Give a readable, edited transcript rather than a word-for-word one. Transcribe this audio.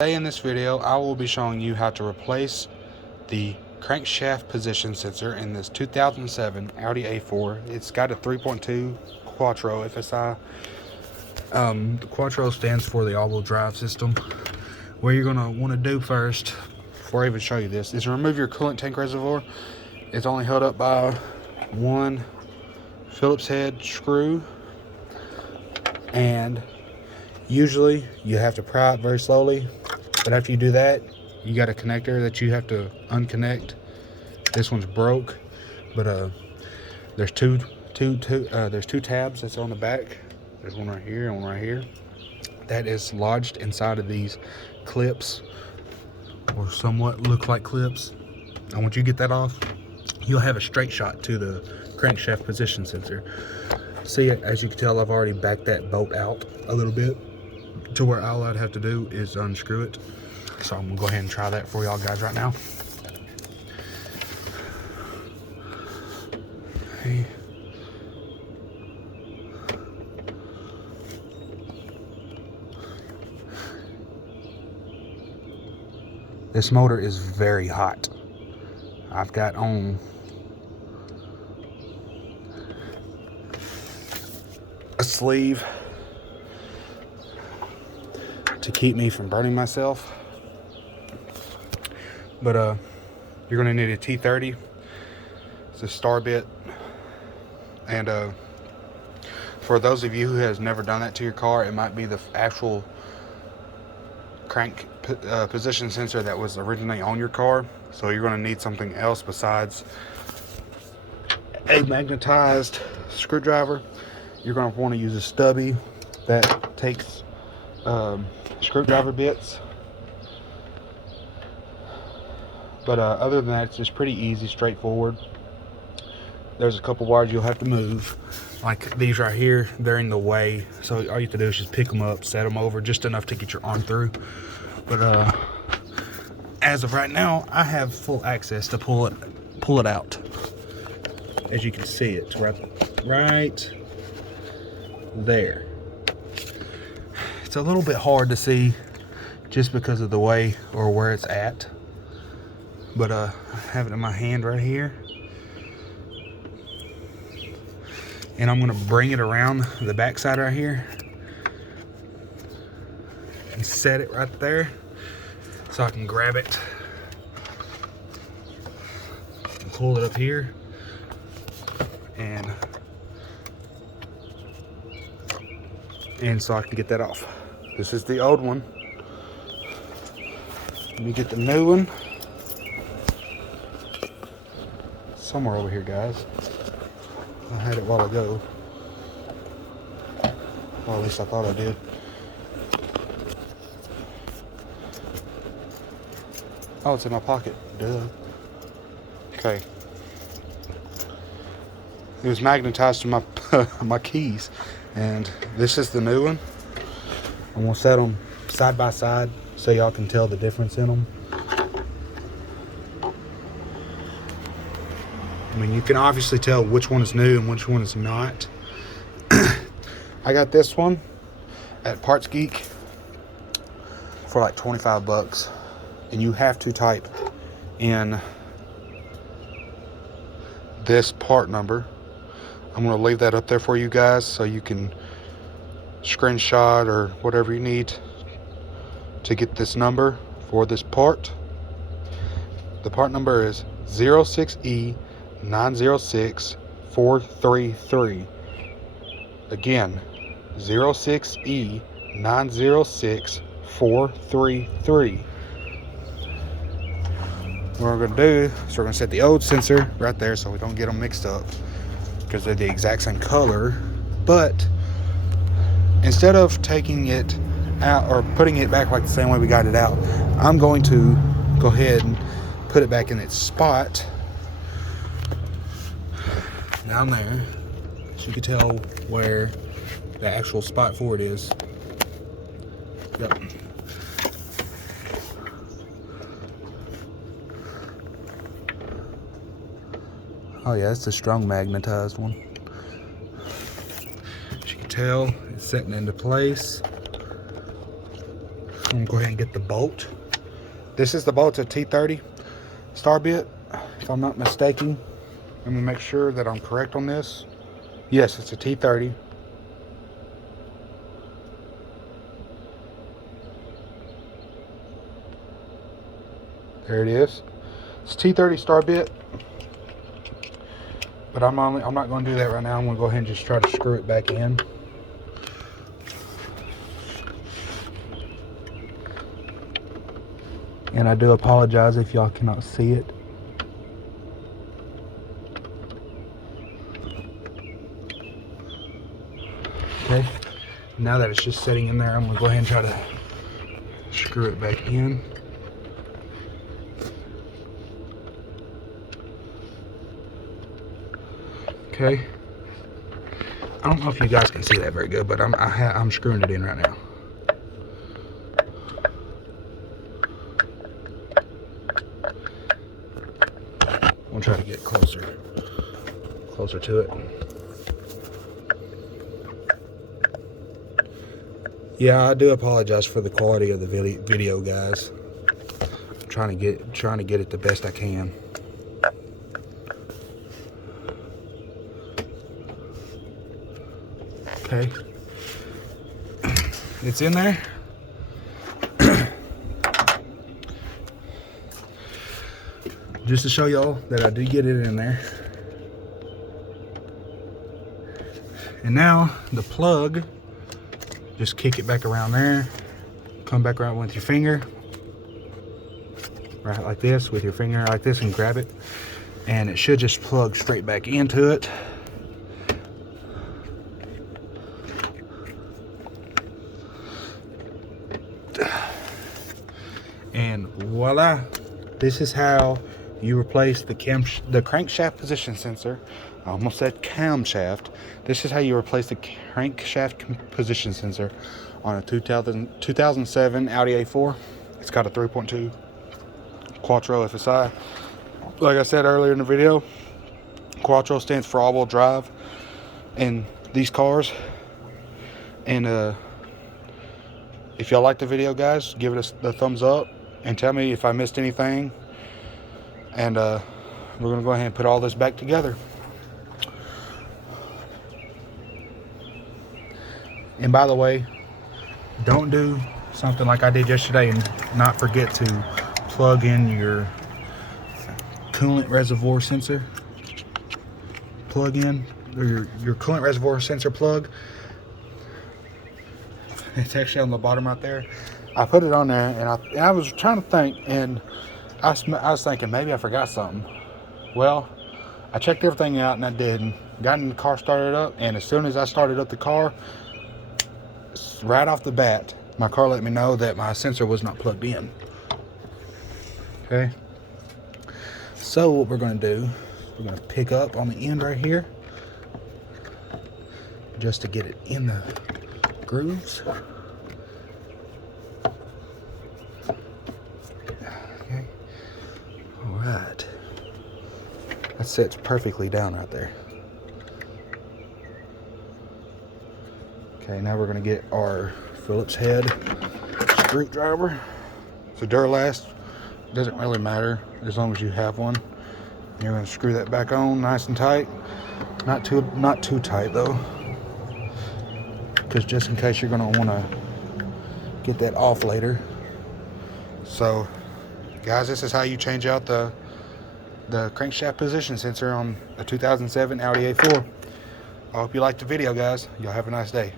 Today in this video, I will be showing you how to replace the crankshaft position sensor in this 2007 Audi A4. It's got a 3.2 Quattro FSI. The Quattro stands for the all-wheel drive system. What you're going to want to do first, before I even show you this, is remove your coolant tank reservoir. It's only held up by one Phillips head screw, and usually you have to pry it very slowly. But after you do that, you got a connector that you have to unconnect. This one's broke, but there's two tabs that's on the back. There's one right here and one right here. That is lodged inside of these clips, or somewhat look like clips. And once you get that off, you'll have a straight shot to the crankshaft position sensor. See, as you can tell, I've already backed that bolt out a little bit to where all I'd have to do is unscrew it. So I'm gonna go ahead and try that for y'all guys right now. Okay. This motor is very hot. I've got on a sleeve to keep me from burning myself. But you're gonna need a T30. It's a star bit, and for those of you who has never done that to your car, it might be the actual crank position sensor that was originally on your car. So you're gonna need something else besides a magnetized screwdriver. You're gonna want to use a stubby that takes screwdriver bits. But other than that, it's just pretty easy, straightforward. There's a couple wires you'll have to move, like these right here. They're in the way, so all you have to do is just pick them up, set them over just enough to get your arm through. But as of right now, I have full access to pull it out. As you can see, it's right there. It's a little bit hard to see just because of the way or where it's at. But I have it in my hand right here, and I'm gonna bring it around the backside right here and set it right there so I can grab it and pull it up here, and so I can get that off. This is the old one. Let me get the new one. Somewhere over here, guys. I had it a while ago. Well, at least I thought I did. Oh, it's in my pocket. Duh. Okay. It was magnetized to my my keys, and this is the new one. I'm gonna set them side by side so y'all can tell the difference in them. I mean, you can obviously tell which one is new and which one is not. I got this one at Parts Geek for like 25 bucks. And you have to type in this part number. I'm going to leave that up there for you guys so you can screenshot or whatever you need to get this number for this part. The part number is 06E906433. Again, 06E906433. What we're going to do is we're going to set the old sensor right there so we don't get them mixed up, because they're the exact same color. But instead of taking it out or putting it back like the same way we got it out, I'm going to go ahead and put it back in its spot down there, so you can tell where the actual spot for it is. Yep. Oh yeah, it's a strong magnetized one. As you can tell, it's setting into place. I'm gonna go ahead and get the bolt. This is the bolt to T30 star bit, if I'm not mistaken. I'm gonna make sure that I'm correct on this. Yes, it's a T30. There it is. It's T30 star bit. But I'm not going to do that right now. I'm going to go ahead and just try to screw it back in. And I do apologize if y'all cannot see it. Okay. Now that it's just sitting in there, I'm going to go ahead and try to screw it back in. Okay. I don't know if you guys can see that very good, but I'm screwing it in right now. I'll try to get closer to it. Yeah, I do apologize for the quality of the video, guys. I'm trying to get it the best I can. Okay, it's in there. Just to show y'all that I did get it in there. And now the plug, just kick it back around there, come back around with your finger, right like this, with your finger like this, and grab it, and it should just plug straight back into it. And voila, this is how you replace the crankshaft position sensor. I almost said camshaft. This is how you replace the crankshaft position sensor on a 2007 Audi A4. It's got a 3.2 Quattro FSI. Like I said earlier in the video, Quattro stands for all-wheel drive in these cars. And if y'all like the video, guys, give it a thumbs up and tell me if I missed anything. And we're gonna go ahead and put all this back together. And by the way, don't do something like I did yesterday and not forget to plug in your coolant reservoir sensor plug-in, or your coolant reservoir sensor plug. It's actually on the bottom right there. I put it on there, and I was trying to think, and I was thinking maybe I forgot something. Well, I checked everything out, and I didn't. Got in the car, started up, and as soon as I started up the car, right off the bat, my car let me know that my sensor was not plugged in. Okay. So what we're going to do, we're going to pick up on the end right here, just to get it in the grooves. Okay. All right. That sits perfectly down right there. Okay, now we're going to get our Phillips head screwdriver. It's a Duralast. Doesn't really matter as long as you have one. You're going to screw that back on nice and tight. Not too tight though, because just in case you're going to want to get that off later. So, guys, this is how you change out the crankshaft position sensor on a 2007 Audi A4. I hope you liked the video, guys. Y'all have a nice day.